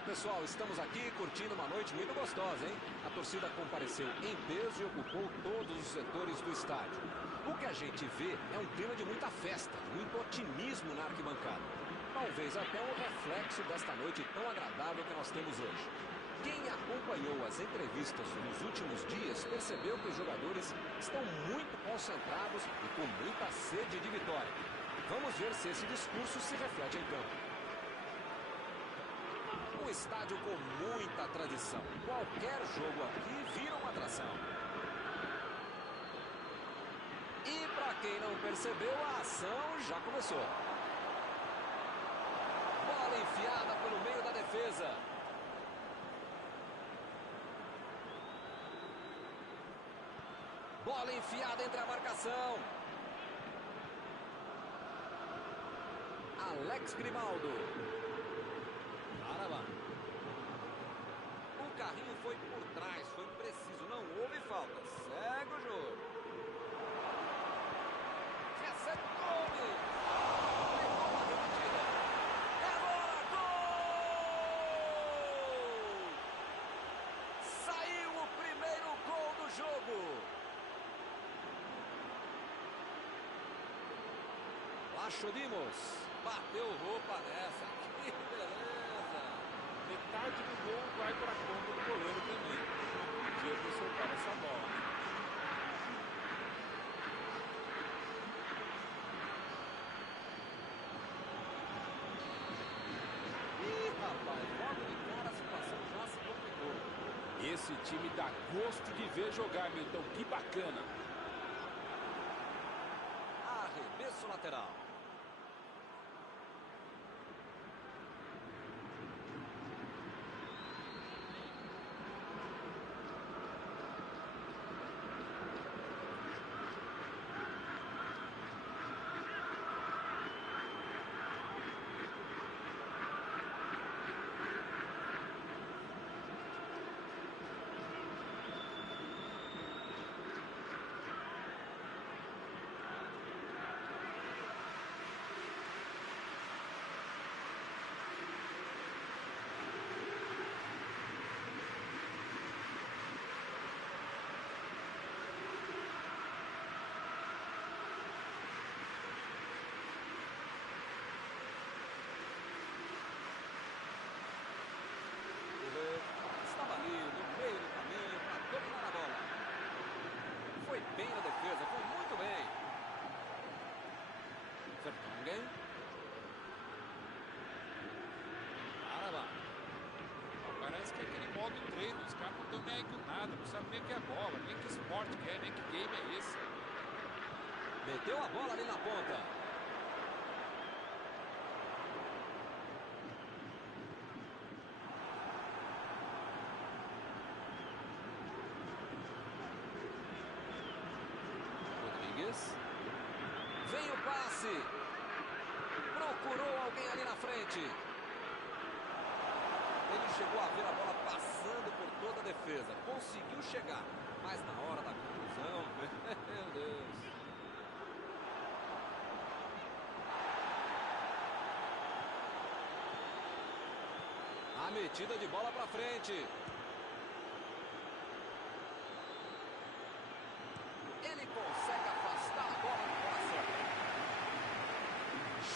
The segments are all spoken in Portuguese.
Olá pessoal, estamos aqui curtindo uma noite muito gostosa, hein? A torcida compareceu em peso e ocupou todos os setores do estádio. O que a gente vê é um clima de muita festa, muito otimismo na arquibancada. Talvez até um reflexo desta noite tão agradável que nós temos hoje. Quem acompanhou as entrevistas nos últimos dias percebeu que os jogadores estão muito concentrados e com muita sede de vitória. Vamos ver se esse discurso se reflete em campo. Um estádio com muita tradição. Qualquer jogo aqui vira uma atração. E para quem não percebeu, a ação já começou. Bola enfiada pelo meio da defesa. Bola enfiada entre a marcação. Alex Grimaldo. Caramba. O carrinho foi por trás, foi preciso, não houve falta. Segue o jogo. Recebe o gol. Pegou uma rebatida. É agora, gol! Saiu o primeiro gol do jogo. Lachodimos. Bateu roupa nessa. Que beleza. Metade do gol vai para a conta do goleiro também. Não podia ter soltado essa bola. Ih, rapaz, logo de cara a situação já se complicou. Esse time dá gosto de ver jogar, Milton. Que bacana. Arremesso lateral. Estava ali no meio do caminho para dominar a bola. Foi bem na defesa, foi muito bem. Vertonghen. Caramba. Parece que é aquele modo treino. Os caras não estão nem aí com nada. Não sabem nem o que é bola, nem que esporte que é, nem que game é esse. Meteu a bola ali na ponta. Vem o passe. Procurou alguém ali na frente. Ele chegou a ver a bola passando por toda a defesa. Conseguiu chegar. Mas na hora da conclusão, meu Deus. A metida de bola para frente. Ele consegue afastar a bola do coração.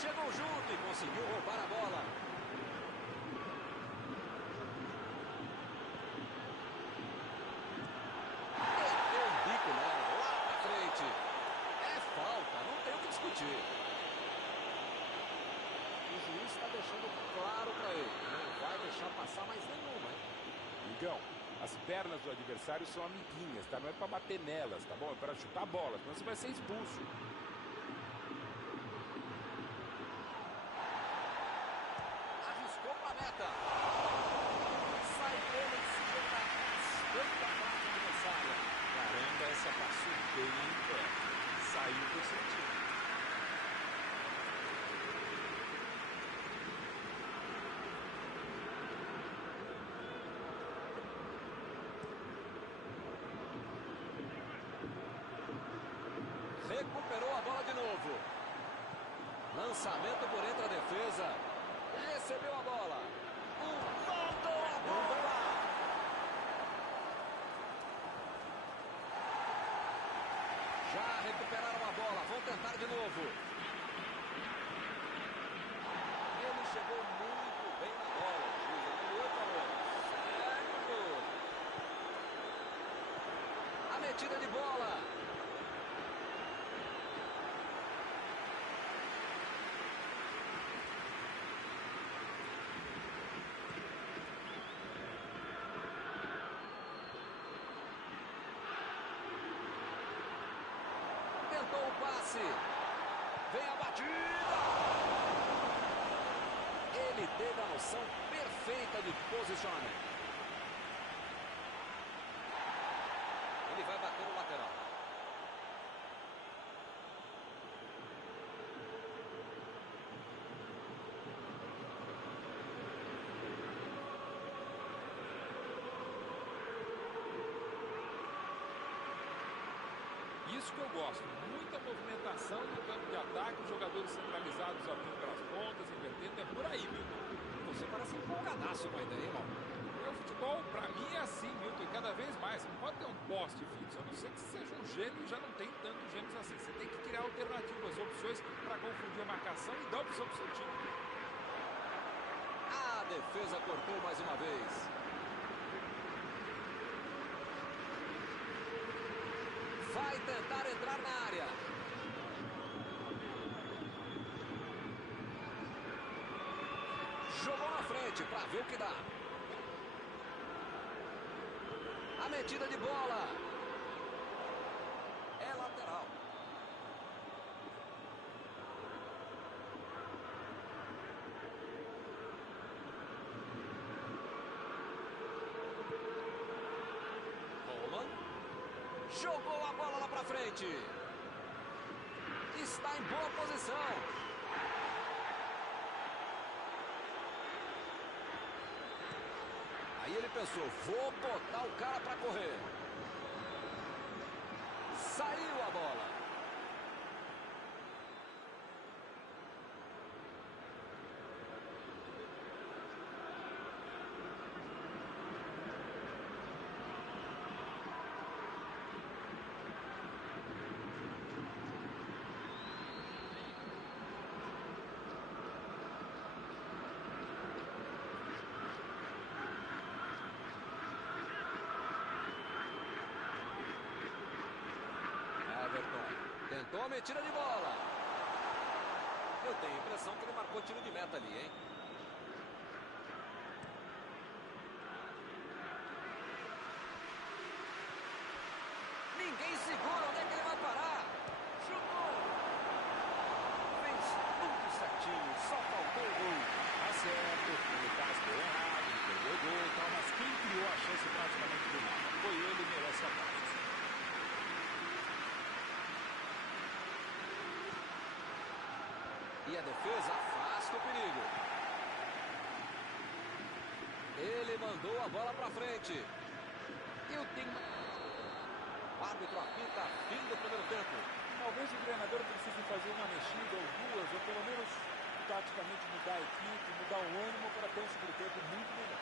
Chegou junto e conseguiu roubar a bola. Meteu um bico nela, lá pra frente. É falta, não tem o que discutir. O juiz está deixando claro para ele. Não vai deixar passar mais nenhuma, hein? Migão, as pernas do adversário são amiguinhas, tá? Não é pra bater nelas, tá bom? É pra chutar bola, senão você vai ser expulso. Arriscou pra meta. Sai ele em seguida, bastante atrás do adversário. Caramba, essa passou bem perto. Saiu do sentido. Recuperou a bola de novo. Lançamento por entre a defesa. Recebeu a bola. Um Já recuperaram a bola, vão tentar de novo. Ele chegou muito bem na bola. O juiz anterior falou: segue o jogo. A metida de bola. Tentou o passe. Vem a batida. Ele teve a noção perfeita de posicionamento. Ele vai bater no lateral. Isso que eu gosto, muita movimentação no campo de ataque, os jogadores centralizados abrindo pelas pontas, invertendo, é por aí, Milton. Você parece empolgadaço com a ideia, hein, Mauro? O futebol, pra mim, é assim, Milton, e cada vez mais. Você não pode ter um poste fixo, a não ser que seja um gênio, e já não tem tantos gênios assim. Você tem que criar alternativas, opções para confundir a marcação e dar opção pro seu time. A defesa cortou mais uma vez. Vai tentar entrar na área. Jogou na frente para ver o que dá. A metida de bola. É lateral. Coleman. Jogou a bola lá para frente. Está em boa posição. Aí ele pensou, vou botar o cara para correr. Saiu a bola. Tentou a metida de bola. Eu tenho a impressão que ele marcou tiro de meta ali, hein? Ninguém segura. Onde é que ele vai parar? Chutou. Fez tudo certinho. Só faltou o gol. Tá certo, o Lucas deu errado, perdeu o gol e tal, mas quem criou a chance praticamente do nada foi ele e merece a paz. E a defesa afasta o perigo. Ele mandou a bola para frente. E o time... O árbitro apita fim do primeiro tempo. Talvez o treinador precise fazer uma mexida ou duas, ou pelo menos taticamente mudar a equipe, mudar o ânimo para ter um segundo tempo muito melhor.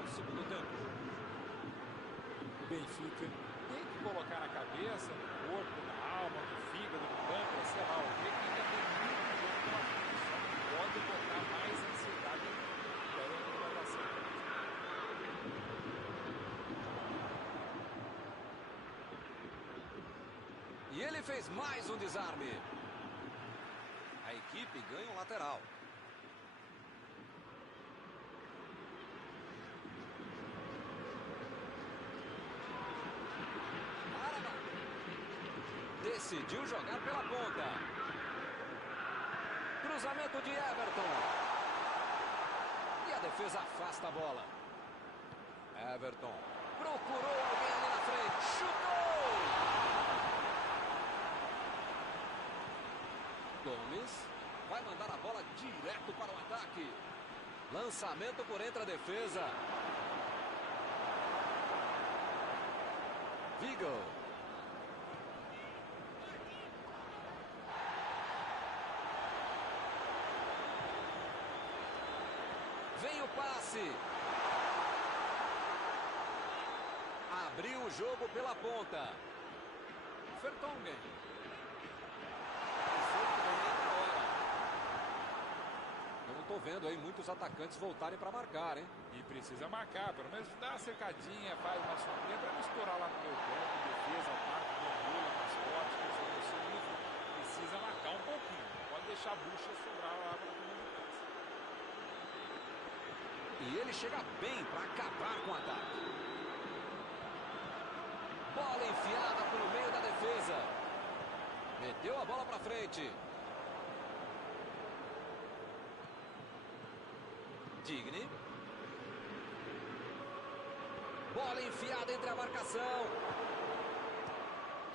ao segundo tempo. O Benfica tem que colocar na cabeça, no corpo, na alma, no fígado, no pâncreas, sei lá, o que ainda tem muito jogo pela frente. Só não pode botar mais ansiedade e aí não vai dar certo. E ele fez mais um desarme. A equipe ganha um lateral. Decidiu jogar pela ponta. Cruzamento de Everton. E a defesa afasta a bola. Everton procurou alguém ali na frente. Chutou! Gomes vai mandar a bola direto para o ataque. Lançamento por entre a defesa. Vigo. Vem o passe. Abriu o jogo pela ponta. Vertonghen. Eu não estou vendo aí muitos atacantes voltarem para marcar, hein? E precisa marcar, pelo menos dá uma cercadinha, faz uma sombrinha para não estourar lá no meu campo, defesa, marca, gol, mais forte, resolver o seu nível. Precisa marcar um pouquinho, não pode deixar a bucha sobrar lá para todo mundo. E ele chega bem para acabar com o ataque. Bola enfiada pelo meio da defesa. Meteu a bola para frente. Digne. Bola enfiada entre a marcação.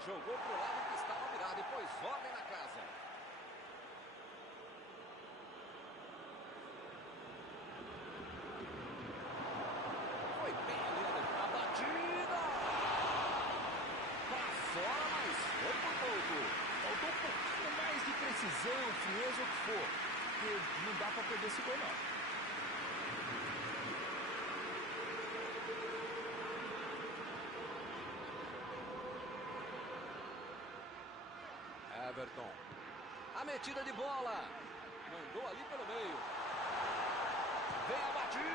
Jogou para o lado que estava virado e pôs ordem na casa. Foi bem ali a batida. Para fora, mas foi por pouco. Faltou um pouquinho mais de precisão, frieza, o que for. Porque não dá para perder esse gol, não. Everton. A metida de bola. Mandou ali pelo meio. Vem a batida.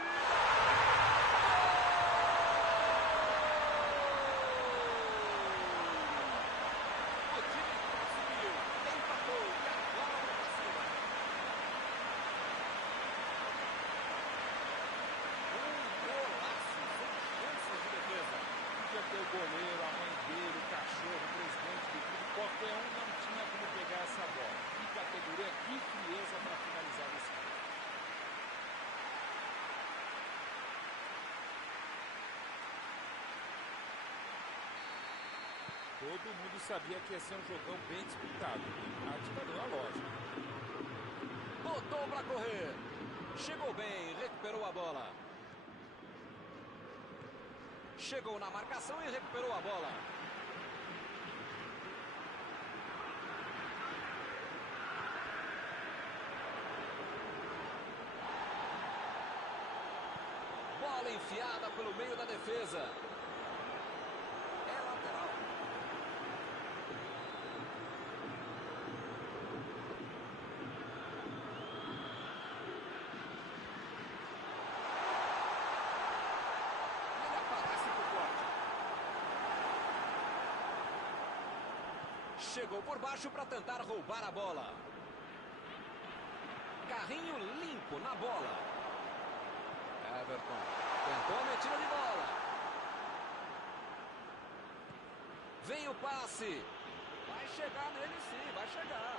O time conseguiu. Empatou. E agora vai pra cima. Golaço. Sem chances de defesa. Podia ter o goleiro, a mãe dele, o cachorro, o presidente do clube. Qualquer um não tinha como pegar essa bola. Que categoria, que frieza para finalizar desse cara. Todo mundo sabia que ia ser um jogão bem disputado. A tática deu a lógica. Botou para correr. Chegou bem, recuperou a bola. Chegou na marcação e recuperou a bola. Bola enfiada pelo meio da defesa. É lateral. Ele aparece pro corte. Chegou por baixo para tentar roubar a bola. Carrinho limpo na bola. Everton tentou a metida de bola. Vem o passe. Vai chegar nele sim, vai chegar.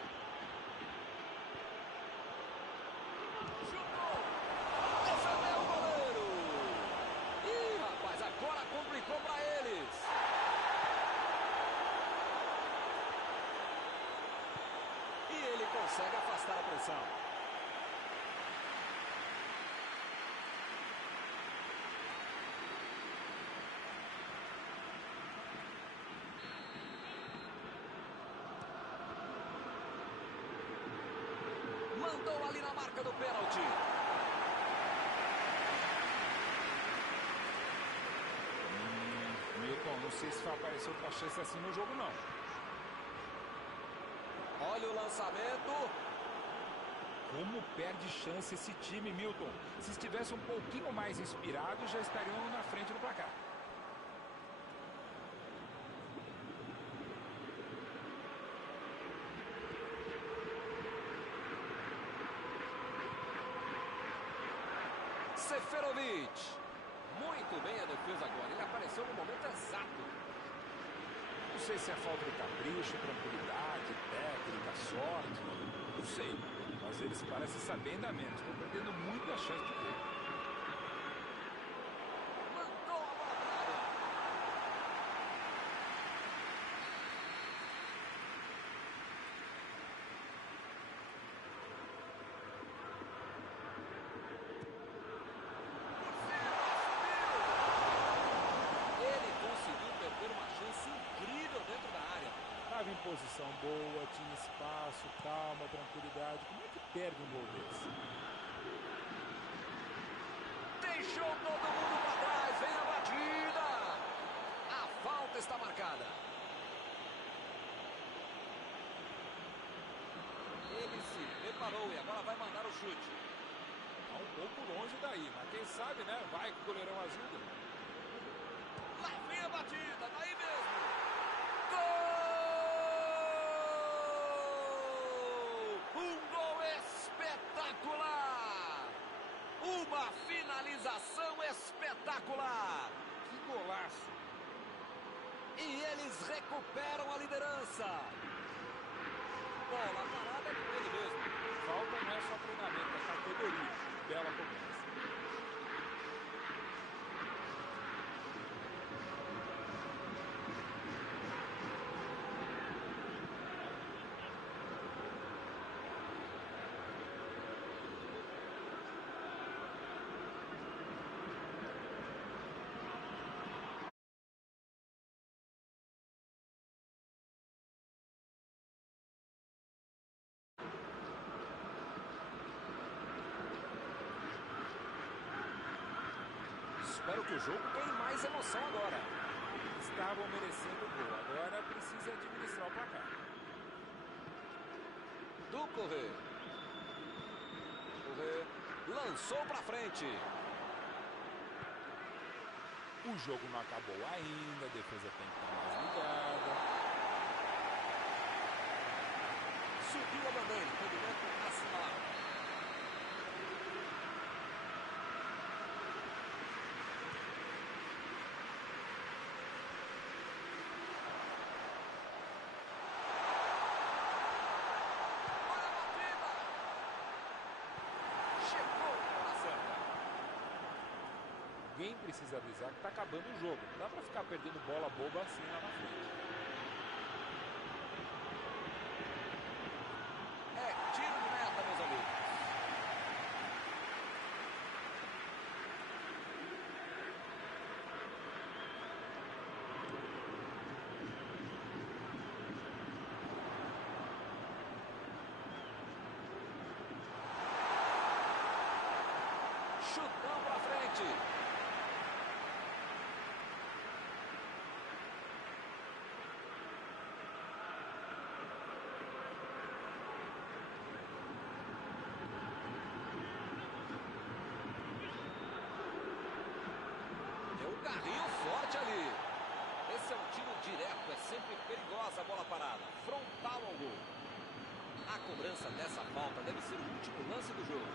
Chutou. Defendeu o goleiro. Ih, rapaz, agora complicou para eles. E ele consegue afastar a pressão. Mandou ali na marca do pênalti. E ele aparece pro corte. Chegou bem ali a defesa. Vem o passe. Abriu o jogo pela ponta. Cruzamento de Everton. E a defesa afasta a bola. Everton. Bola enfiada pelo meio da defesa. Ela lateral. Bom, não sei se vai aparecer outra chance assim no jogo, não. Olha o lançamento. Como perde chance esse time, Milton. Se estivesse um pouquinho mais inspirado, já estariam na frente do placar. Seferovic. Muito bem a defesa agora. Ele apareceu no momento exato. Não sei se é falta de capricho, tranquilidade, técnica, sorte. Não sei. Mas eles parecem saber ainda menos. Estão perdendo muita chance de gol. Mandou a bola para a área. Ele conseguiu perder uma chance incrível dentro da área. Estava em posição boa, tinha espaço, calma, tranquilidade. Como é que perde um gol desse? Deixou todo mundo para trás. Vem a batida. A falta está marcada. Ele se preparou e agora vai mandar o chute. Está um pouco longe daí, mas quem sabe, né? Vai que o goleirão ajuda. Lá vem a batida, daí mesmo. Gol! Um gol espetacular! Uma finalização espetacular! Que golaço! E eles recuperam a liderança. Bola parada com ele mesmo. Falta não é só treinamento, é categoria. Bela cobrança. Espero que o jogo tenha mais emoção agora. Estavam merecendo o gol, agora precisa administrar o placar. Do Corrêa. Corrêa lançou para frente. O jogo não acabou ainda, a defesa tem que estar mais ligada. Subiu a bandeira, impedimento assinalado. Alguém precisa avisar que está acabando o jogo. Não dá para ficar perdendo bola boba assim lá na frente. É tiro de meta, meus amigos. Chutão para frente. Carrinho forte ali. Esse é um tiro direto, é sempre perigosa a bola parada. Frontal ao gol. A cobrança dessa falta deve ser o último lance do jogo.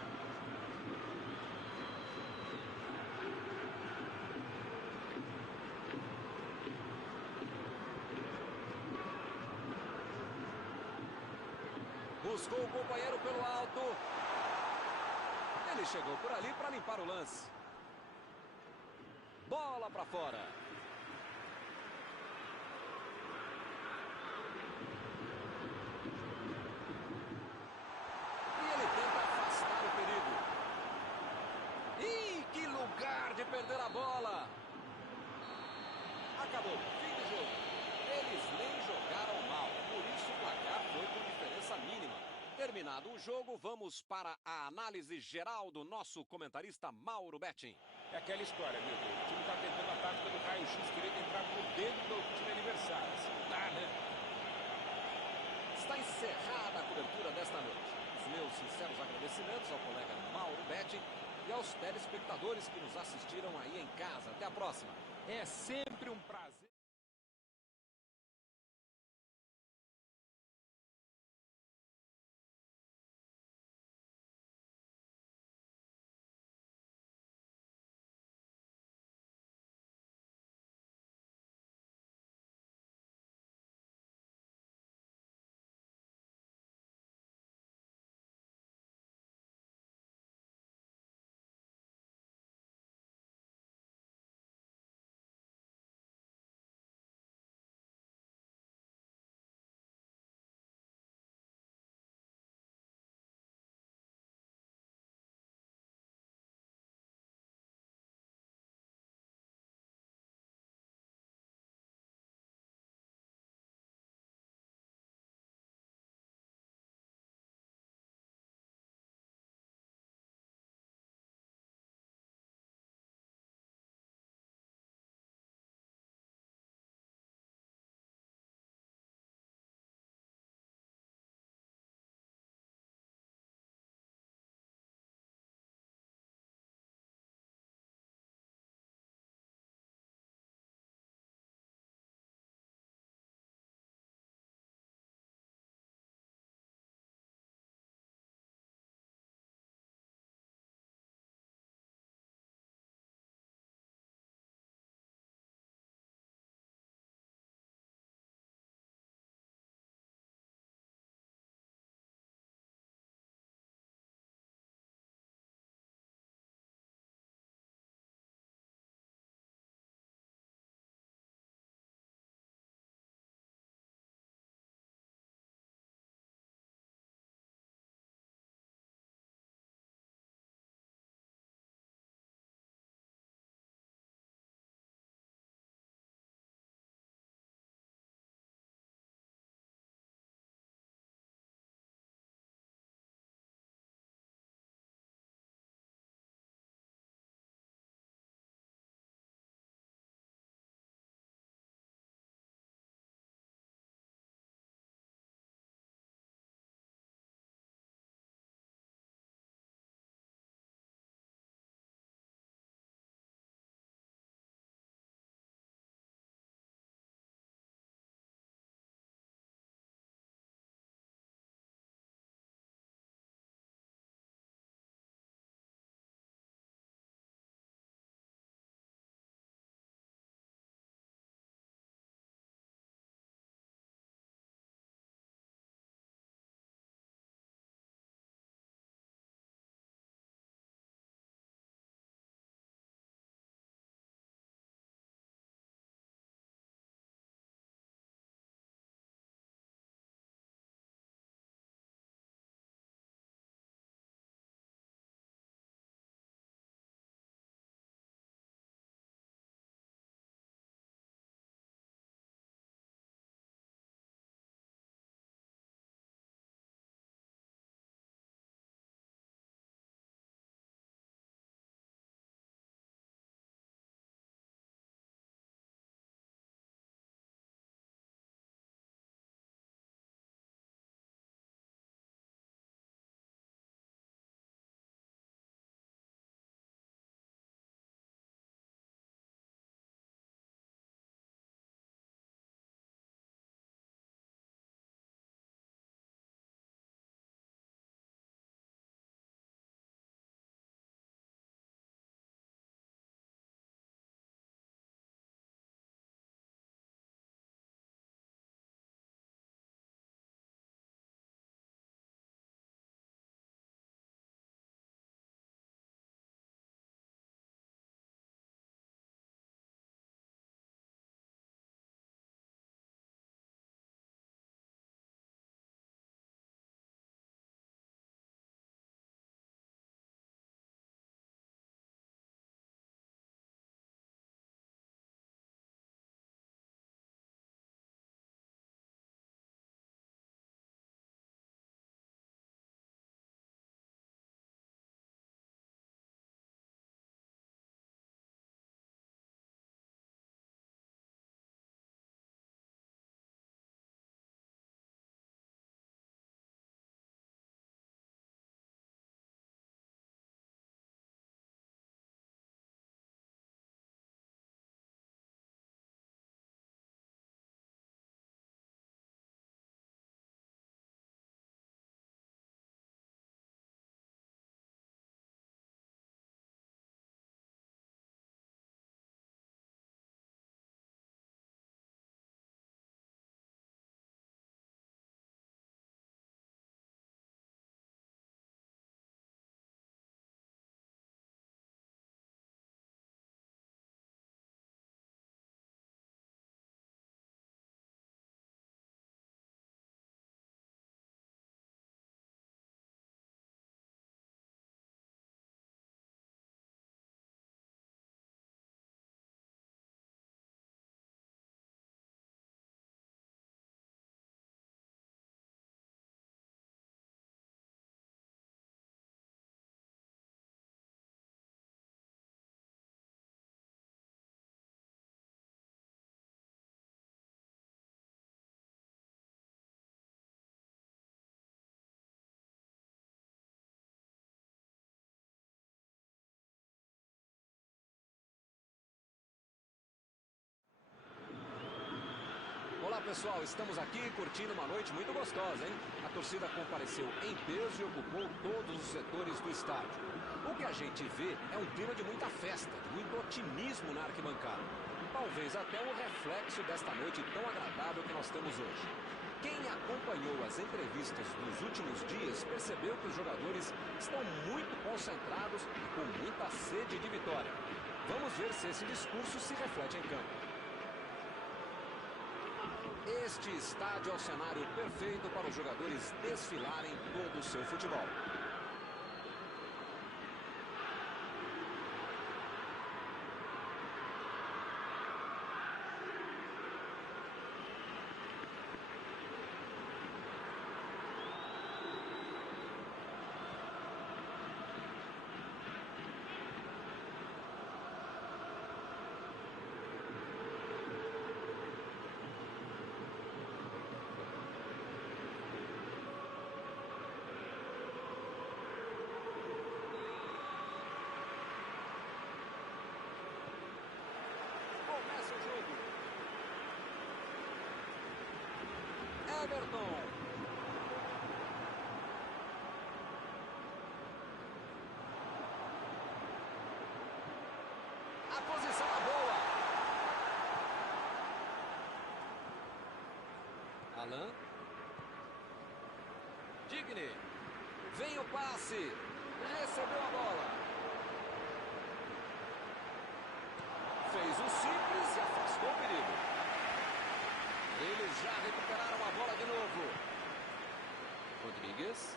Buscou o companheiro pelo alto. Ele chegou por ali para limpar o lance. Bola para fora. E ele tenta afastar o perigo. Ih, que lugar de perder a bola. Acabou, fim do jogo. Eles nem jogaram mal, por isso o placar foi com diferença mínima. Terminado o jogo, vamos para a análise geral do nosso comentarista Mauro Betting. É aquela história, meu Deus. O time está tentando a tática do raio-x, querendo entrar por dentro do time adversário. Assim não dá, né? Está encerrada a cobertura desta noite. Os meus sinceros agradecimentos ao colega Mauro Betti e aos telespectadores que nos assistiram aí em casa. Até a próxima. É sempre um prazer. pessoal, estamos aqui curtindo uma noite muito gostosa, hein? A torcida compareceu em peso e ocupou todos os setores do estádio. O que a gente vê é um clima de muita festa, de muito otimismo na arquibancada. Talvez até um reflexo desta noite tão agradável que nós temos hoje. Quem acompanhou as entrevistas dos últimos dias percebeu que os jogadores estão muito concentrados e com muita sede de vitória. Vamos ver se esse discurso se reflete em campo. Este estádio é o cenário perfeito para os jogadores desfilarem todo o seu futebol. Everton. A posição é boa. Alan. Digne. Vem o passe. Recebeu a bola. Fez o simples e afastou o perigo. Eles já recuperaram a bola de novo. Rodrigues.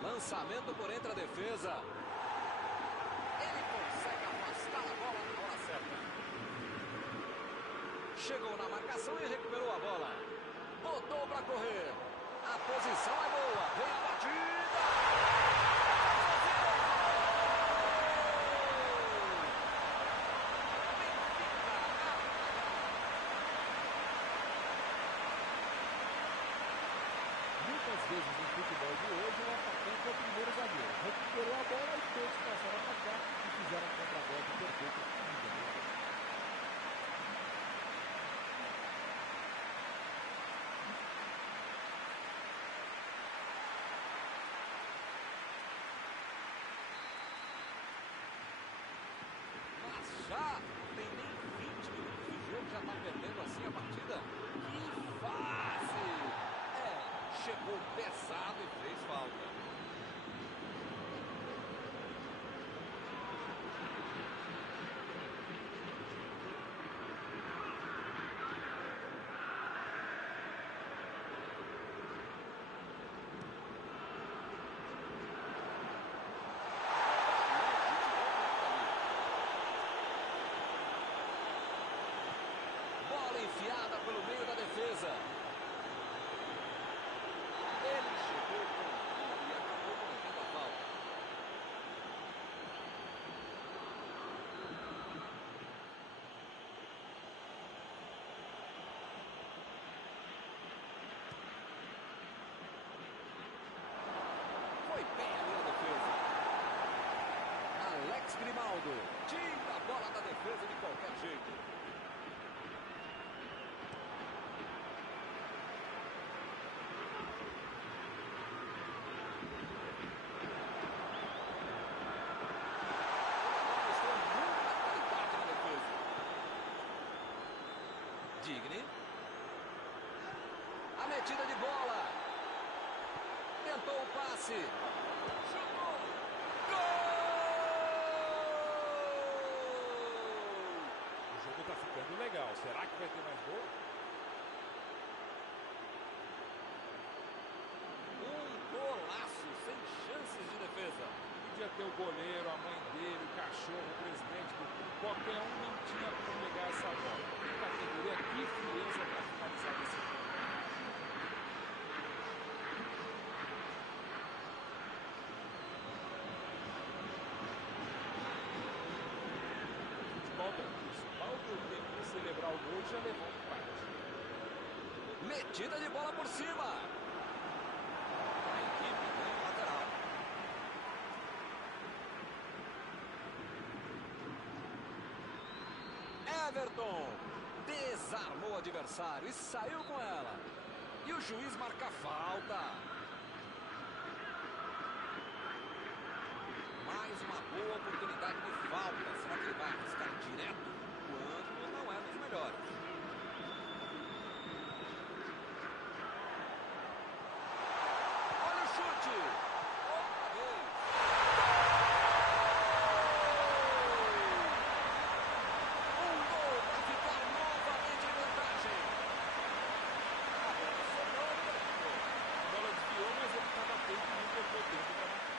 Lançamento por entre a defesa. Ele consegue afastar a bola na hora certa. Chegou na marcação e recuperou a bola. Botou para correr. A posição é boa. Vem a batida. Muitas vezes no futebol de hoje, o atacante é o primeiro zagueiro. Recuperou a bola e todos passaram a atacar e fizeram um contra-golpe perfeito. Mas já não tem nem 20 minutos de jogo, já está perdendo assim a partida. Que fase! Chegou pesado e fez falta. Bola enfiada pelo meio da defesa. Ele chegou com tudo e acabou cometendo a falta. Foi bem ali a defesa. Alex Grimaldo tira a bola da defesa de qualquer jeito. Digne. A metida de bola. Tentou o passe. Chutou. Gol! O jogo tá ficando legal. Será que vai ter mais gol? Um golaço sem chances de defesa. Podia ter o goleiro, a mãe dele, o cachorro, o presidente do clube. Qualquer um não tinha como pegar essa bola. Que categoria, que frieza para finalizar desse jogo. Futebol tem isso. Mal deu tempo de celebrar o gol e já levou um empate. Metida de bola por cima. A equipe ganha o lateral. Everton desarmou o adversário e saiu com ela. E o juiz marca falta. Mais uma boa oportunidade de falta. Será que ele vai arriscar direto? O ângulo não é dos melhores. Olha o chute. Outra vez. Um gol para ficar novamente em vantagem. A bola sobrou e ele ficou. A bola desviou, mas ele estava atento e não perdeu tempo para marcar.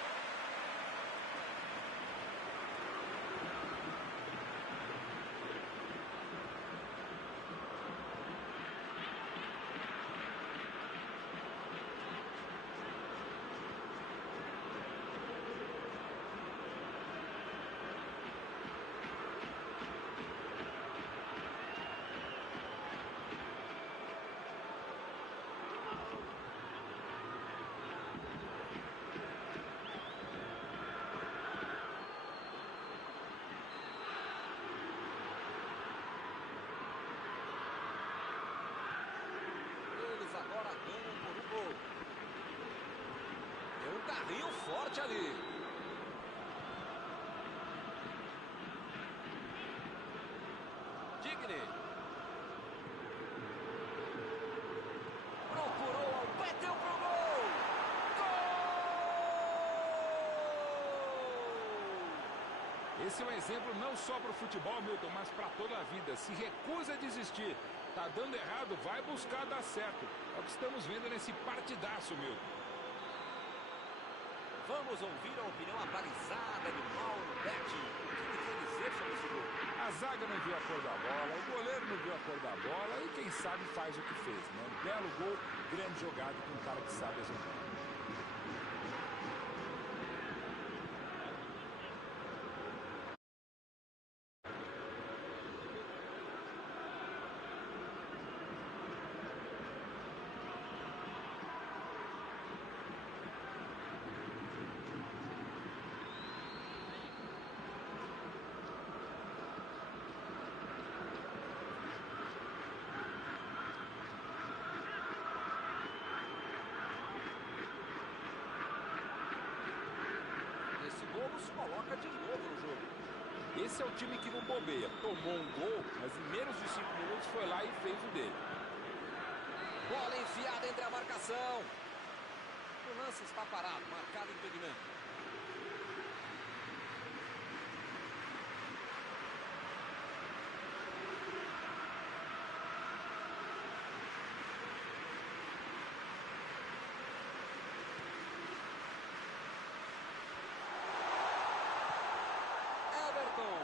Eles agora ganham por um gol. Deu um carrinho forte ali. Digne. Procurou, bateu pro gol. Gol! Esse é um exemplo não só para o futebol, Milton, mas para toda a vida. Se recusa a desistir, tá dando errado, vai buscar dar certo. É o que estamos vendo nesse partidaço, Milton. Vamos ouvir a opinião abalizada de Mauro Betti. O que ele quer dizer sobre esse gol? A zaga não viu a cor da bola, o goleiro não viu a cor da bola e quem sabe faz o que fez, né? Belo gol, grande jogada com um cara que sabe executar. Esse gol nos coloca de novo no jogo. Esse é o time que não bobeia. Tomou um gol, mas em menos de 5 minutos foi lá e fez o dele. Bola enfiada entre a marcação. O lance está parado, marcado impedimento. Everton.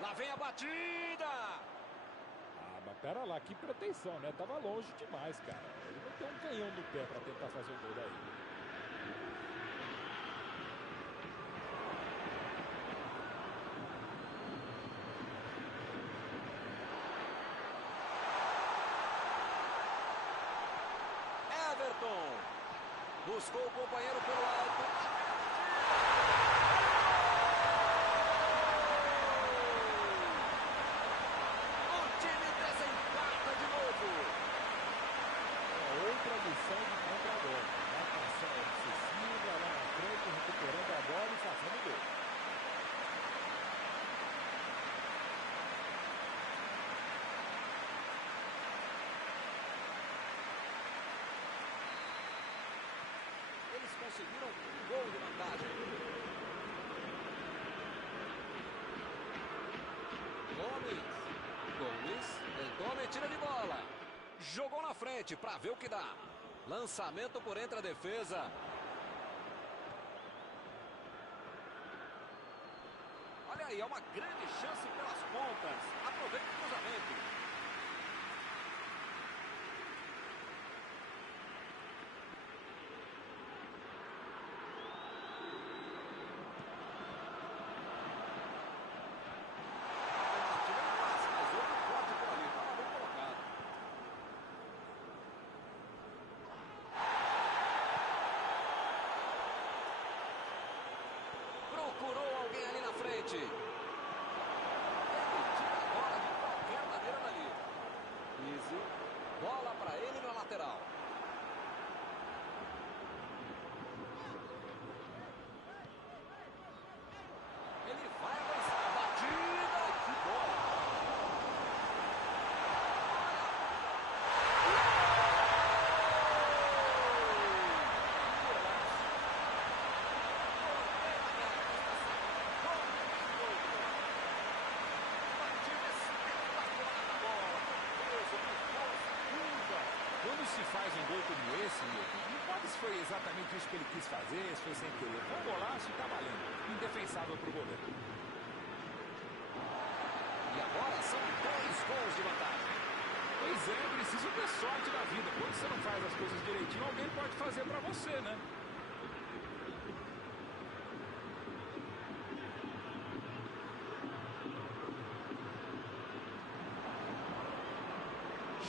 Lá vem a batida. Ah, mas pera lá, que proteção, né? Tava longe demais, cara. Ele não tem um canhão no pé pra tentar fazer o gol daí. Everton. Buscou o companheiro pelo alto. O time desempata de novo. É outra lição de contra-golpe. Marcação excessiva lá na frente, recuperando a bola e fazendo gol. Eles conseguiram um gol de vantagem. Gomes tentou a metida de bola. Jogou na frente para ver o que dá. Lançamento por entre a defesa. Olha aí, é uma grande chance pelas pontas. Aproveita o cruzamento. Procurou alguém ali na frente. Ele tira a bola de qualquer lateral. Ele vai avançar. A batida. Que bola. Quando se faz um gol como esse, não pode se foi exatamente isso que ele quis fazer, se foi sem querer. Foi um golaço e tá valendo. Indefensável pro goleiro. E agora são 2 gols de vantagem. Pois é, preciso ter sorte na vida. Quando você não faz as coisas direitinho, alguém pode fazer pra você, né?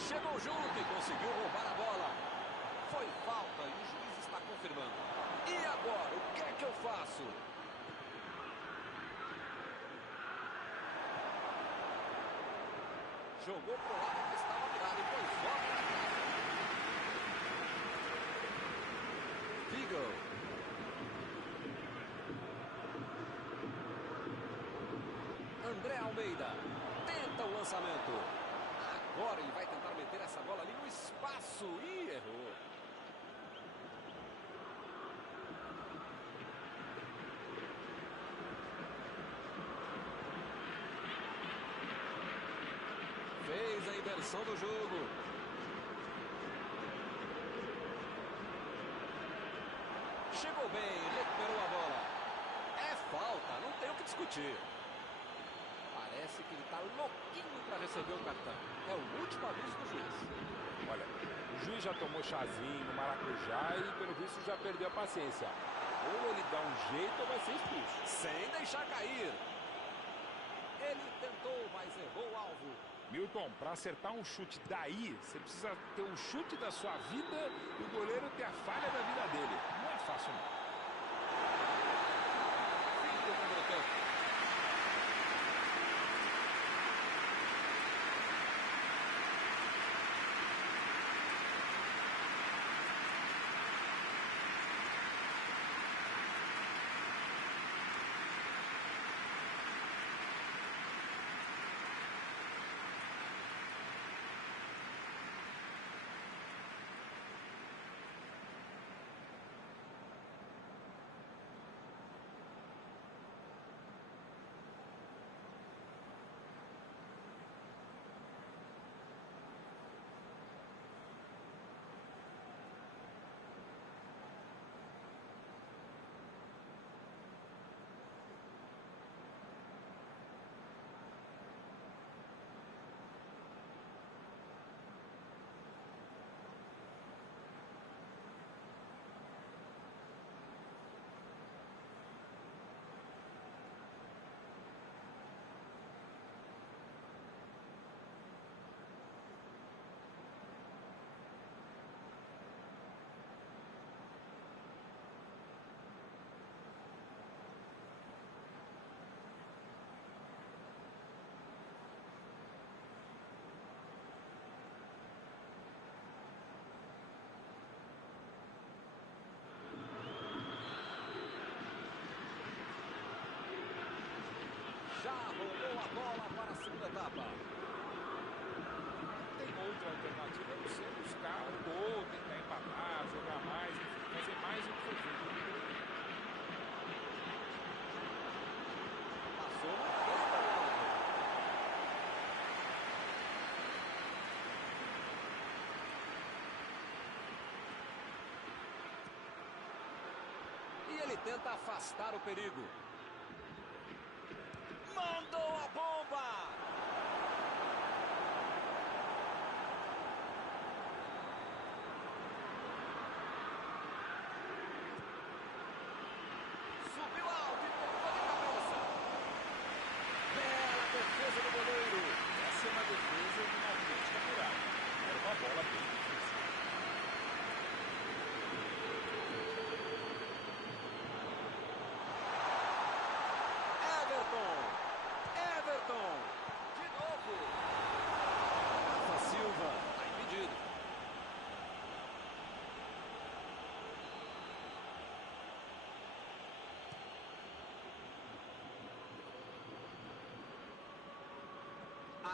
Chegou junto e conseguiu roubar a bola. Foi falta e o juiz está confirmando. E agora, o que é que eu faço? Jogou pro lado que estava virado e foi só pra trás. Figo. André Almeida tenta o lançamento. Agora ele vai tentar meter essa bola ali no espaço e errou. Fez a inversão do jogo. Chegou bem, recuperou a bola. É falta, não tem o que discutir. Parece que ele está louquinho para receber o cartão. É o último aviso do juiz. Olha, o juiz já tomou chazinho, maracujá e pelo visto já perdeu a paciência. Ou ele dá um jeito ou vai ser expulso. Sem deixar cair. Ele tentou, mas errou o alvo. Milton, para acertar um chute daí, você precisa ter um chute da sua vida e o goleiro ter a falha da vida dele. Não é fácil, não. Fim do primeiro tempo. Já rolou a bola para a segunda etapa. Tem outra alternativa, é você buscar o gol, tentar empatar, jogar mais, enfim, fazer mais do que foi feito. Passou no campo ao alvo. E ele tenta afastar o perigo. Mandou a bomba! Subiu alto e tocou de cabeça. Bela defesa do goleiro. Essa é uma defesa de uma autêntica muralha. Era uma bola bem difícil.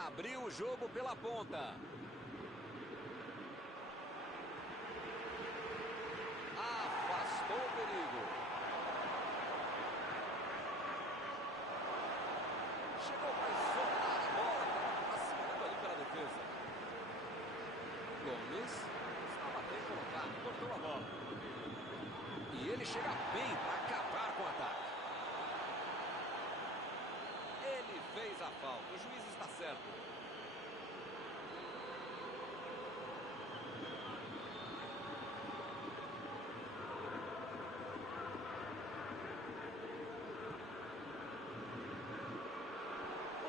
Abriu o jogo pela ponta. Afastou o perigo. Chegou para soltar a bola. Passando ali pela defesa. Gomes estava bem colocado. Cortou a bola. E ele chega bem para acabar com o ataque. Ele fez a falta. O juiz está certo.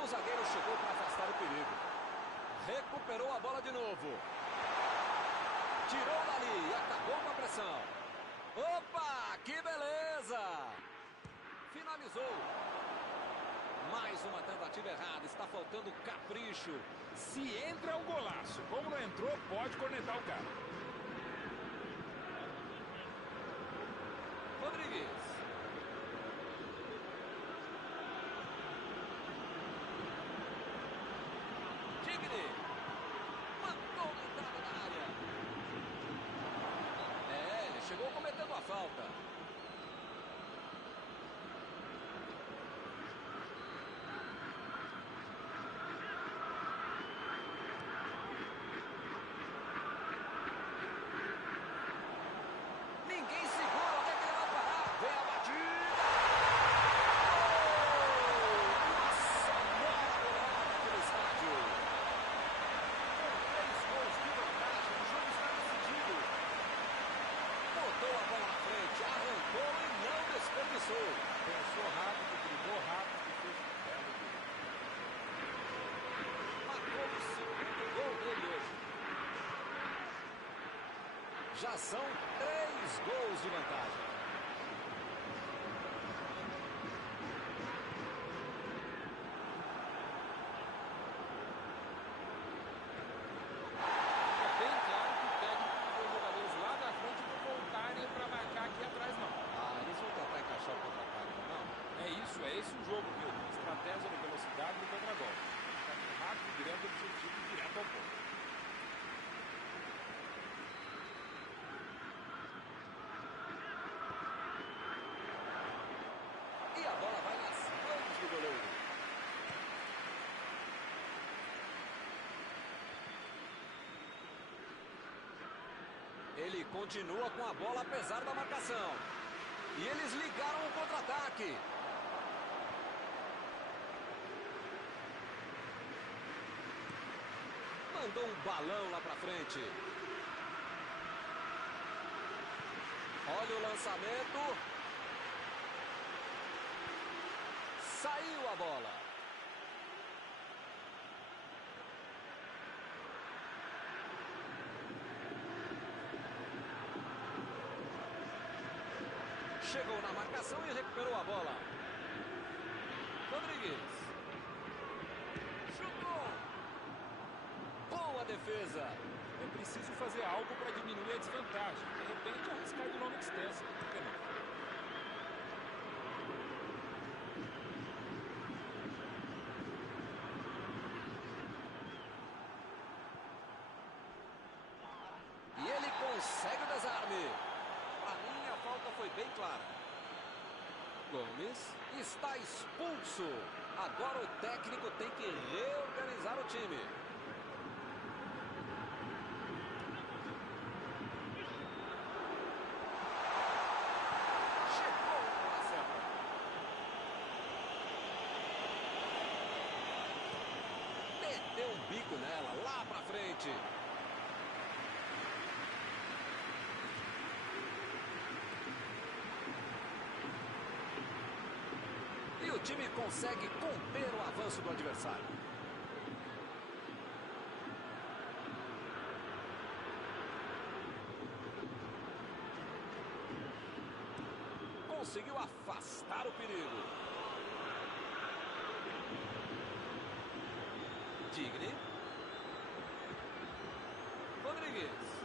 O zagueiro chegou para afastar o perigo. Recuperou a bola de novo. Tirou dali e acabou com a pressão. Opa, que beleza! Finalizou. Mais uma tentativa errada. Está faltando capricho. Se entra é um golaço. Como não entrou, pode cornetar o cara. Rodrigues. Tigre. Mandou na entrada da área. Ele chegou cometendo a falta. Ninguém segura. Onde é que ele vai parar? Vem a batida. Uma sonora goleada aqui no estádio. Com 3 gols de vantagem, o jogo está decidido. Botou a bola na frente, arrancou e não desperdiçou. Pensou rápido, driblou rápido e fez um belo gol. Marcou o segundo gol dele hoje. Já são 3 gols de vantagem. É bem claro que o técnico mandou os jogadores lá da frente não voltarem para marcar aqui atrás, não. Eles vão tentar encaixar o contra-ataque, não? É isso, é esse o jogo, viu? Estratégia de velocidade no contra-golpe. Caminho rápido, direto, objetivo, direto ao ponto. E a bola vai nas mãos do goleiro. Ele continua com a bola apesar da marcação. E eles ligaram o contra-ataque. Mandou um balão lá pra frente. Olha o lançamento. Saiu a bola. Chegou na marcação e recuperou a bola. Rodrigues. Chutou. Boa defesa. É preciso fazer algo para diminuir a desvantagem. De repente, arriscar de longa distância. Por que não? E ele consegue o desarme. Para mim, a falta foi bem clara. Gomes está expulso. Agora o técnico tem que reorganizar o time. Chegou na certa. Meteu um bico nela, lá pra frente. E o time consegue conter o avanço do adversário. Conseguiu afastar o perigo. Tigre. Rodrigues.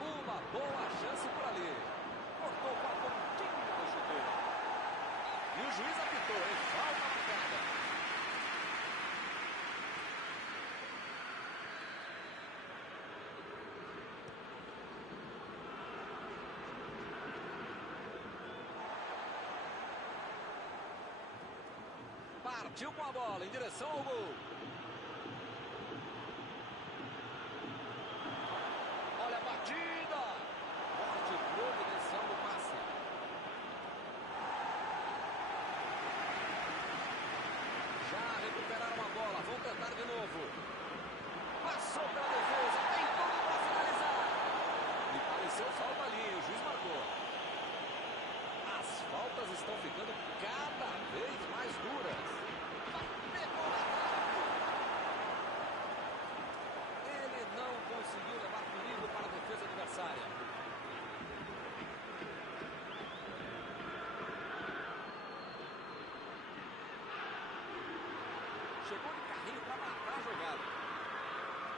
Uma boa chance por ali. Cortou com a pontinha do chuteiro. o juiz apitou, hein? Falta marcada. Partiu com a bola em direção ao gol. Olha a batida. Forte providencial do passe. Já recuperaram a bola. Vão tentar de novo. Passou pela defesa. Tem tudo para finalizar. E pareceu falta ali. O juiz marcou. As faltas estão ficando cada vez mais duras. Pegou na trave. Ele não conseguiu levar perigo para a defesa adversária. Chegou de carrinho para matar a jogada.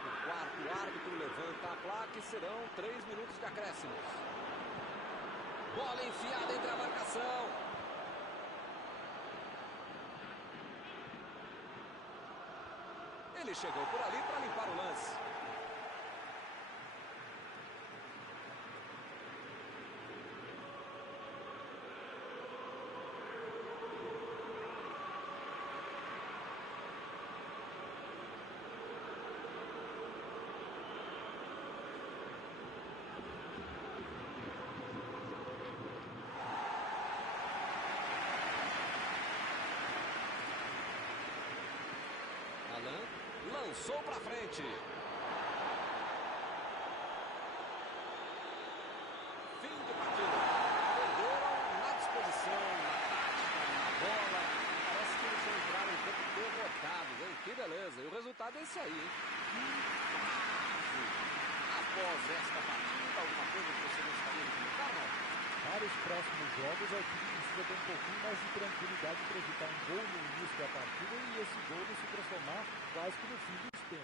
O quarto árbitro levanta a placa e serão 3 minutos de acréscimos. Bola enfiada entre a marcação. Ele chegou por ali para limpar o lance. Lançou para frente. Fim de partida. Perderam na disposição, na tática, na bola. Parece que eles entraram em campo derrotados, hein? Que beleza. E o resultado é esse aí, hein? Após esta partida, alguma coisa que você gostaria de comentar, não? Para os próximos jogos, a equipe precisa ter um pouquinho mais de tranquilidade para evitar um gol no início da partida e esse gol não se transformar quase que no fim dos tempos.